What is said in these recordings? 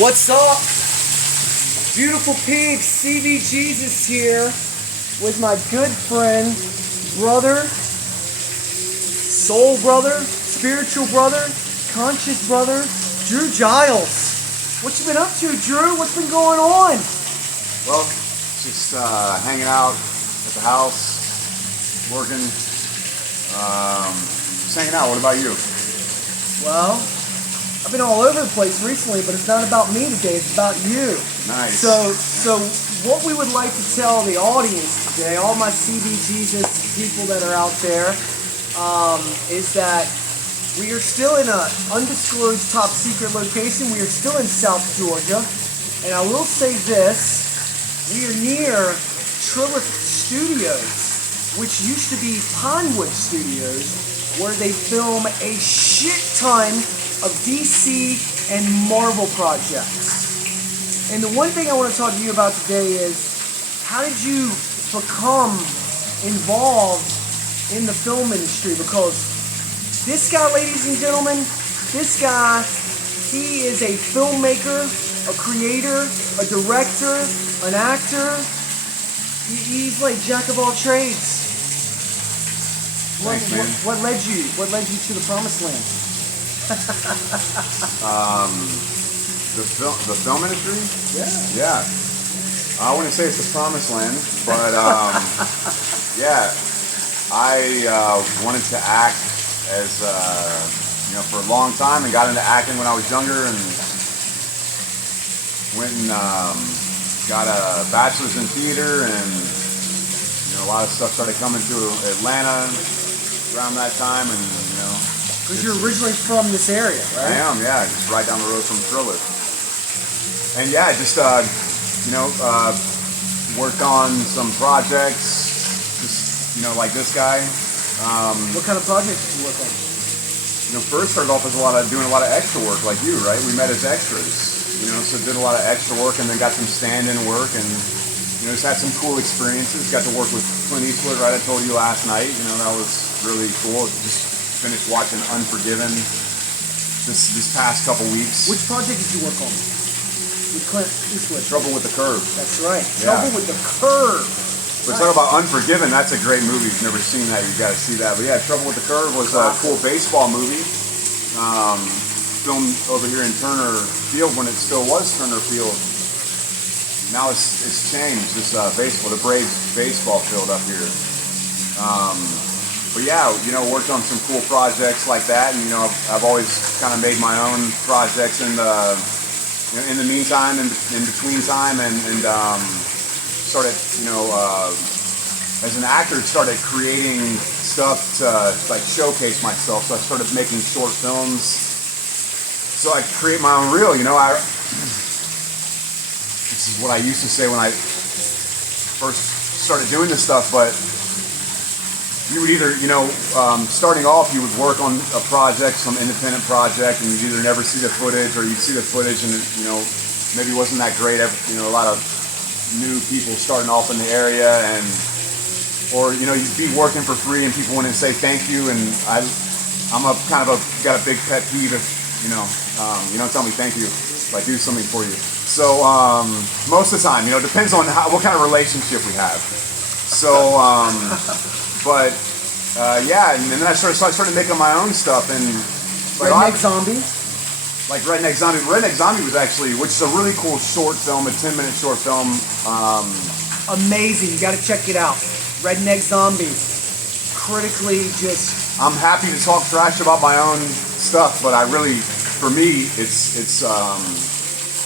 What's up? Beautiful peeps, CV Jesus here with my good friend, brother, soul brother, spiritual brother, conscious brother, Drew Giles. What you been up to, Drew? What's been going on? Well, just hanging out at the house, working, just hanging out. What about you? Well, I've been all over the place recently, but it's not about me today, it's about you. Nice. So what we would like to tell the audience today, all my CV Jesus people that are out there, is that we are still in an undisclosed top secret location. We are still in South Georgia. And I will say this, we are near Trilith Studios, which used to be Pinewood Studios, where they film a shit ton of DC and Marvel projects. And the one thing I want to talk to you about today is, how did you become involved in the film industry? Because this guy, ladies and gentlemen, this guy, he is a filmmaker, a creator, a director, an actor. He's like jack of all trades. Thanks, man. What led you to the promised land? The film industry? Yeah. I wouldn't say it's the promised land, but yeah, I wanted to act as for a long time, and got into acting when I was younger, and went and got a bachelor's in theater, and a lot of stuff started coming to Atlanta around that time, and Because you're originally from this area, right? I am, yeah, just right down the road from Trilith. And yeah, just worked on some projects, just like this guy. What kind of projects did you work on? First started off as doing a lot of extra work, like you, right? We met as extras, so did a lot of extra work, and then got some stand-in work, and just had some cool experiences. Got to work with Clint Eastwood, right? I told you last night. That was really cool. Just finished watching Unforgiven this past couple weeks. Which project did you work on with Clint Eastwood? Trouble with the Curve. That's right. Yeah. Trouble with the Curve. But talk about Unforgiven, that's a great movie. If you've never seen that, you've got to see that. But yeah, Trouble with the Curve was a cool baseball movie. Filmed over here in Turner Field when it still was Turner Field. Now it's changed. It's baseball, the Braves baseball field up here. But yeah, worked on some cool projects like that, and I've always kind of made my own projects in the meantime, in between time, and started, as an actor, started creating stuff to showcase myself. So I started making short films. So I create my own reel. This is what I used to say when I first started doing this stuff, but you would either, starting off, you would work on a project, some independent project, and you'd either never see the footage, or you'd see the footage and maybe it wasn't that great. A lot of new people starting off in the area, or you'd be working for free and people wouldn't say thank you, and I'm got a big pet peeve if you don't tell me thank you if I do something for you. So most of the time, depends on what kind of relationship we have. So but yeah, and then I started making my own stuff, and Redneck Zombie. Like Redneck Zombie. Redneck Zombie was actually, which is a really cool short film, a 10-minute short film. Amazing. You got to check it out. Redneck Zombie. Critically just... I'm happy to talk trash about my own stuff, but for me, it's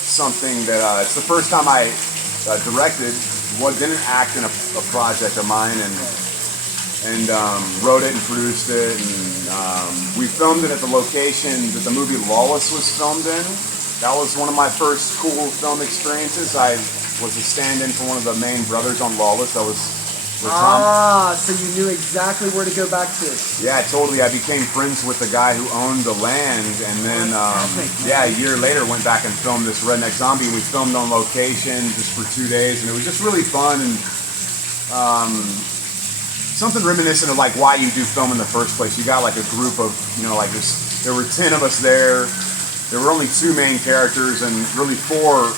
something that, it's the first time I directed, didn't act in a project of mine, and wrote it and produced it, and we filmed it at the location that the movie Lawless was filmed in. That was one of my first cool film experiences. I was a stand-in for one of the main brothers on Lawless. That was Tom. So you knew exactly where to go back to. Yeah, totally. I became friends with the guy who owned the land, and then a year later went back and filmed this Redneck Zombie. We filmed on location just for 2 days, and it was just really fun, and something reminiscent of why you do film in the first place. You got a group of, there were 10 of us there, there were only two main characters and really four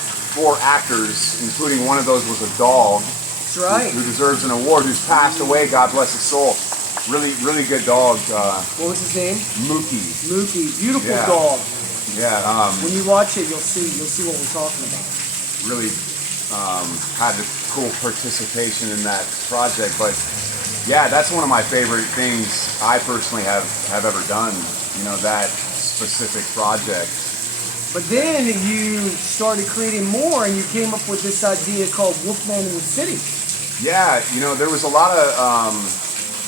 actors, including one of those was a dog. That's right. Who deserves an award, who's passed away, God bless his soul. Really good dog. What was his name? Mookie. Mookie, beautiful Yeah. dog. Yeah. When you watch it, you'll see what we're talking about. Really had a cool participation in that project, but yeah, that's one of my favorite things I personally have ever done. You know, that specific project. But then you started creating more, and you came up with this idea called Wolfman in the City. Yeah, you know, there was a lot of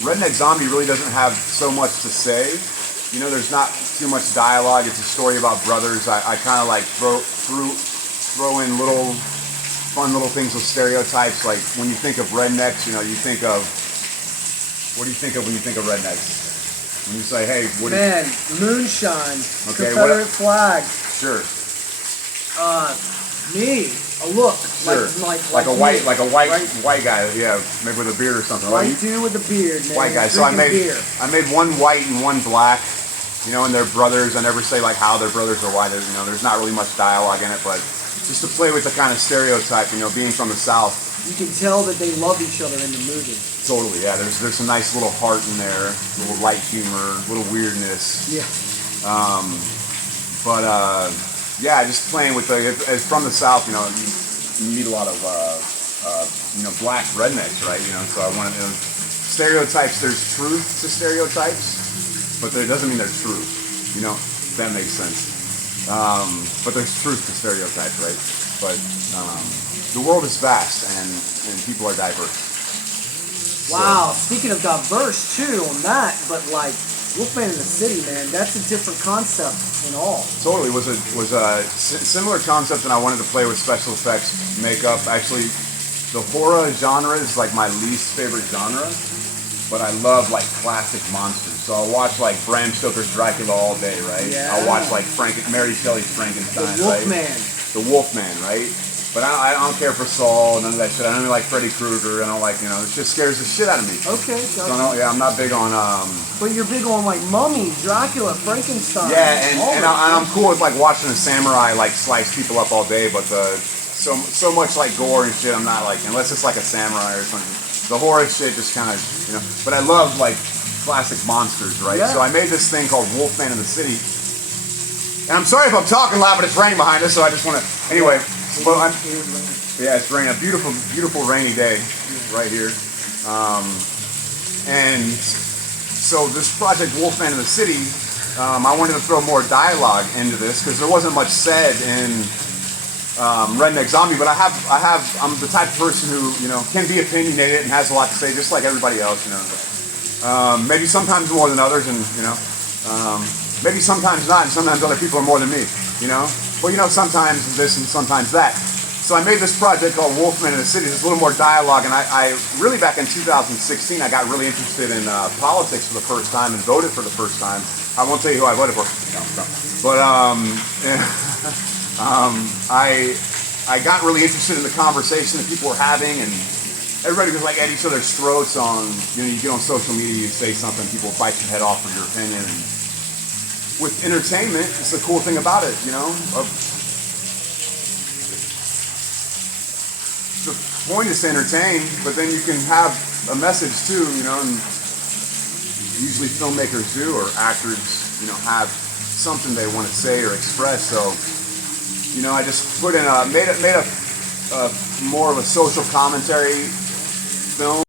Redneck Zombie really doesn't have so much to say. You know, there's not too much dialogue. It's a story about brothers. I kind of like throw in little fun little things with stereotypes. Like when you think of rednecks, you know, you think of, what do you think of when you think of rednecks? When you say, hey, what? Man, moonshine, Okay, Confederate flag. Sure. Me, a look, Sure. like a me, white right? white guy, yeah, maybe with a beard or something. White Right? dude with a beard, man. White guy. So I drinking beer. made one white and one black. You know, and they're brothers. I never say like how they're brothers or why they're. You know, there's not really much dialogue in it, but just to play with the kind of stereotype. You know, being from the South. You can tell that they love each other in the movie. Totally, yeah. There's some nice little heart in there, a little light humor, a little weirdness. Yeah. But yeah, just playing with as from the South, you know, you meet a lot of you know, black rednecks, right? You know, so I wanted stereotypes. There's truth to stereotypes, but that doesn't mean they're true. You know, if that makes sense. But there's truth to stereotypes, right? But the world is vast and people are diverse. Wow, speaking of diverse too on that, but like Wolfman in the City, man, that's a different concept in all. Totally, was a similar concept, and I wanted to play with special effects, makeup. Actually, the horror genre is like my least favorite genre, but I love like classic monsters. So I'll watch like Bram Stoker's Dracula all day, right? Yeah. I'll watch like Mary Shelley's Frankenstein, The Wolfman. right? The Wolfman, right? But I don't care for Saul, none of that shit. I don't even like Freddy Krueger. I don't like, you know, it just scares the shit out of me. Okay, So gotcha. I'm not big on. But you're big on like Mummy, Dracula, Frankenstein. Yeah, all and that I'm cool with like watching a samurai like slice people up all day, but so much like gore and shit, I'm not like, unless it's like a samurai or something. The horror shit just kind of, you know. But I love like classic monsters, right? Yeah. So I made this thing called Wolfman in the City. And I'm sorry if I'm talking loud, but it's raining behind us, so I just want to. Anyway, but yeah, it's raining. A beautiful rainy day right here. And so this project, Wolfman in the City, I wanted to throw more dialogue into this because there wasn't much said in Redneck Zombie, but I'm the type of person who, you know, can be opinionated and has a lot to say, just like everybody else, you know. Maybe sometimes more than others, and you know, maybe sometimes not, and sometimes other people are more than me, you know. Well, you know, sometimes this and sometimes that. So I made this project called Wolfman in the City. There's a little more dialogue, and I really, back in 2016, I got really interested in politics for the first time and voted for the first time. I won't tell you who I voted for, no. But I got really interested in the conversation that people were having, and everybody was like at each other's throats on, you know, you get on social media, you say something, people bite your head off for your opinion. And with entertainment, it's the cool thing about it, you know. The point is to entertain, but then you can have a message too, you know, and usually filmmakers do, or actors, you know, have something they want to say or express. So, you know, I just put in made a more of a social commentary film.